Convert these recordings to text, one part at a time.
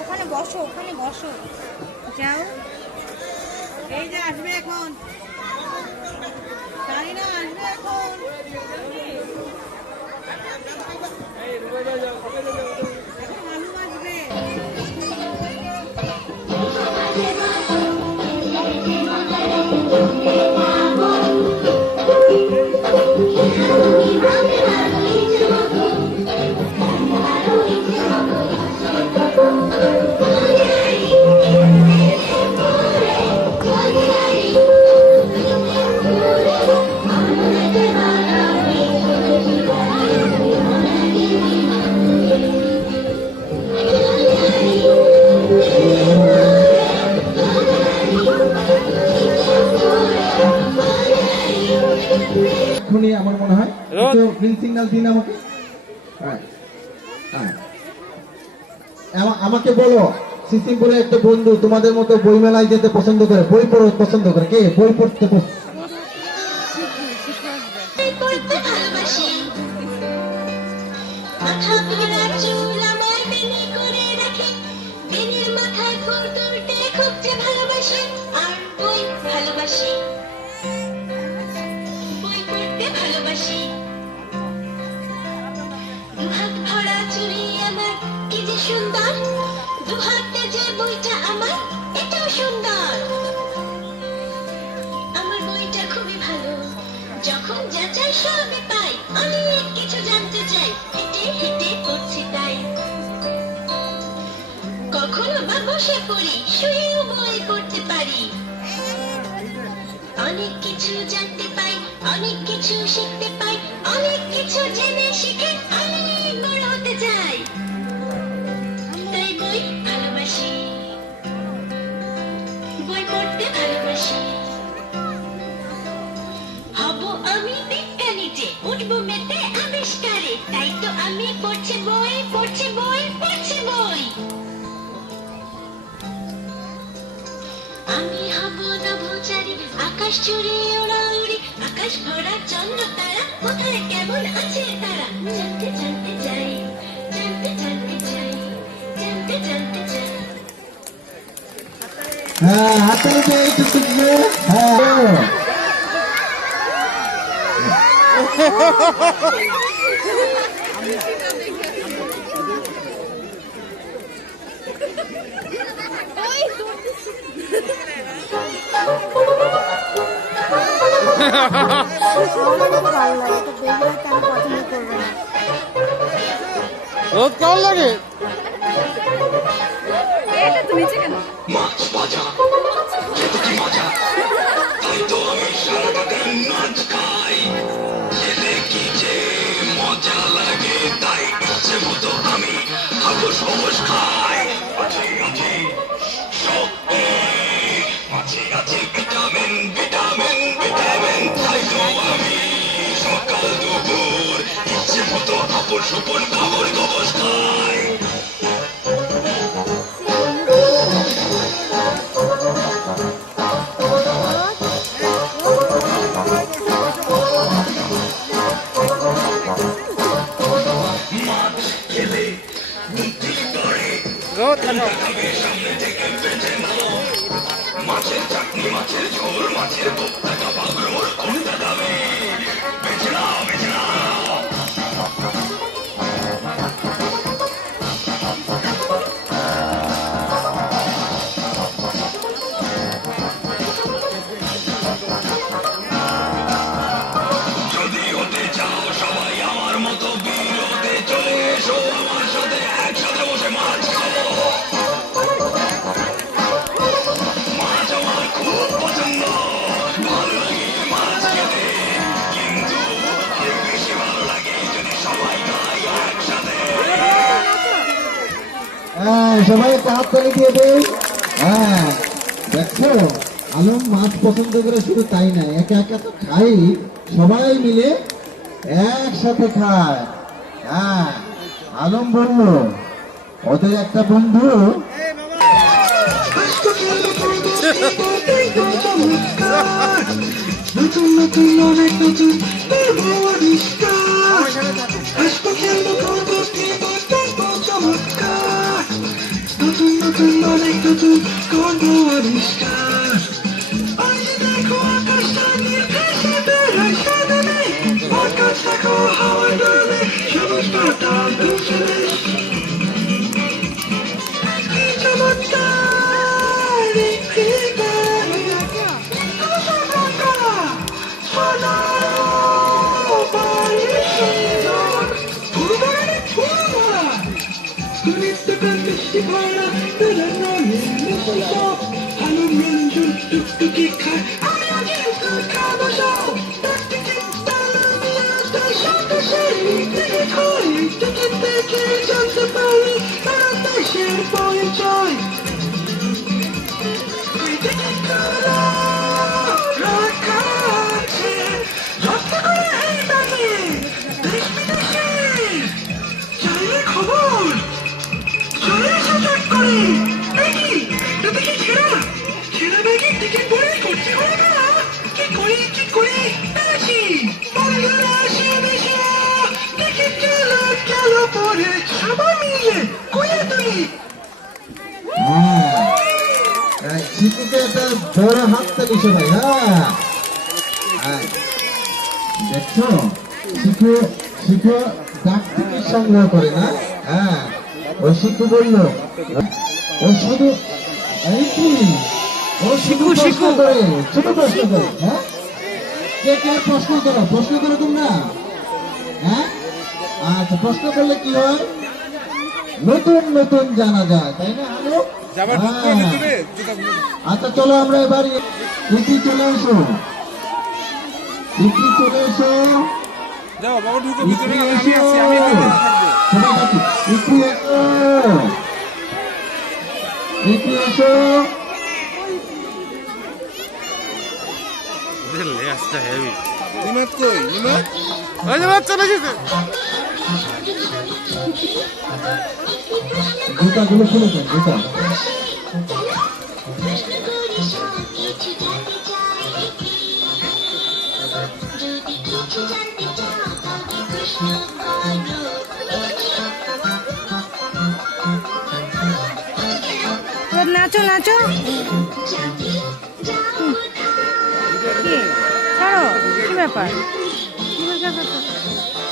ওখানে বসো, ওখানে বসো, যাও। এই যে আসবে এখন, জানি না আসবে এখন। এখন আলু আসবে। আমার মনে হয় গ্রিন সিগন্যাল দিন আমাকে। আমাকে বলো, সিসিমপুরে একটা বন্ধু তোমাদের মতো বই মেলায় যেতে পছন্দ করে, বই পড়তে পছন্দ করে, কে বই পড়তে দুহাত ভরা চুড়ি আমার কি যে সুন্দর, দুহাতে যে বইটা আমার এটাও সুন্দর। আমার বইটা খুবই ভালো, যখন যা চাই সবই পাই, অনেক কিছু জানতে চাই, হেঁটে হেঁটে করছি তাই। কখনো বা বসে পড়ি, শুয়েও বই পড়তে পারি, অনেক কিছু জানতে পাই, অনেক কিছু শিখতে পাই, অনেক কিছু জেনে শিখে অনেক বড় হতে চাই। তাই বই ভালোবাসি, বই পড়তে ভালোবাসি। হব আমি বিজ্ঞানীতে, উঠবো মেতে আবিষ্কারে, তাই তো আমি পড়ছি বই, পড়ছি বই, পড়ছি বই। আমি হব নভোচারী, আকাশ জুড়ে ওড়াউড়ি, আকাশ ভরা চন্দ্র তারা, কোথায় কেমন আছে তারা, জানতে জানতে চাই, জানতে জানতে চাই, জানতে জানতে চাই। হ্যাঁ হাততালি দিয়ে একটু শিখবে। হ্যাঁ রোদ কেমন লাগে? মাছ ভাজা খেতে কি মজা, তাই তো আমি সারাদিন মাছ খাই। খেতে কি যে মজা লাগে, তাই ইচ্ছে মতো আমি হাবস হবস খাই। আছে আছে শক্তি, আছে আছে ভিটামিন ভিটামিন ভিটামিন, তাই তো আমি সকাল দুপুর ইচ্ছে মতো হাবস হবস খবর খবর খাই। মাছের চাটনি, মাছের ঝোল, মাছের কোপ্তা, কাবাব, রোল কোনটা দামি, বেছে নাও বেছে নাও। যদি হতে চাও সবাই আমার মতো বীর হতে, চলে এসো আমার সাথে, একসাথে বসে মাছ খাবো। মাছ আমার খুব পছন্দ, ভালো লাগে মাছ খেতে, কিন্তু আরো বেশি ভালো লাগে যদি সবাই খাই একসাথে। হ্যাঁ সবাই একটা হাততালি দিয়ে দেই। হ্যাঁ দেখছো আলম মাছ পছন্দ করে, শুধু তাই না একা একা তো খাই, সবাই মিলে একসাথে খায়। হ্যাঁ আলম বললো ওদের একটা বন্ধু নতুন নতুন অনেক নতুন চমৎকার, নতুন নতুন অনেক নতুন করবো আবিষ্কার আজ দেখো আকাশটা নীল ভেসে বেড়ায় সাদা মেঘ আকাশ দেখো হাওয়া দোলে সবুজ পাতা ভেসে বেশ কি চমৎকার এই হৃদয় সোনা বাড়ি সুন্দর ফুলবাগানে ফুলবাগান স্কুলের বৃষ্টি ভরা বেড়ানো মিশ্রিত আলোর রঞ্জন টুকটুকি খায় আমি আগে খাবো সব একটি চিন্তা তার সাথে সেই থেকে খাই থেকে দেখে জানতে পারি তার দেশের পরিচয় টিকিট করা রাখা আছে যত্ন করে এই ব্যাগে দেশ বিদেশের চাইলে খবর চলে এসো চট করে দেখি এটা কি ছেঁড়া ব্যাগে টিকিট পরে করতে হবে না কি করি আসি বন্ধুরা আসি বেশি টিকিট গেল পরে সবাই মিলে কুড়িয়ে তুলি শিশুকে একটা বড় হাত তালি সবাই। হ্যাঁ দেখছো শিশু শিশু ডাক থেকে সংগ্রহ করে না। হ্যাঁ ওই শিশু বললো ও শুধু এই কি ও শিশু প্রশ্ন করে ছোট প্রশ্ন করে। হ্যাঁ কে কে প্রশ্ন করো তোমরা। হ্যাঁ আচ্ছা প্রশ্ন করলে কি হয় নতুন নতুন জানা যায় তাই না। আচ্ছা চলো আমরা এবার ইতি চলে এসো যাও বাবা ঢুকো ভিতরে আমি আছি আমি এখানে থাকবো ইতি এসো লেজটা হেভি নিমাত কই নিমাত ওই নিমাত চলে গেছে জুতাগুলো খুলে দেন জুতা। প্রশ্ন করে সব কিছু জানতে চাই যদি কিছু জানতে চাও তবে প্রশ্ন এবার নাচো নাচো কি ছাড়ো কি ব্যাপার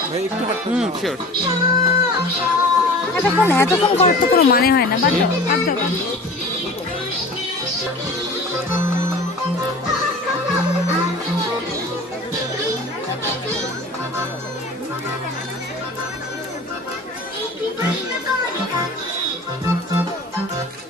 ভাই একটু শিওর এতক্ষণ করার তো কোনো মানে হয় না। বাদ দাও বাদ দাও। একটি প্রশ্ন করে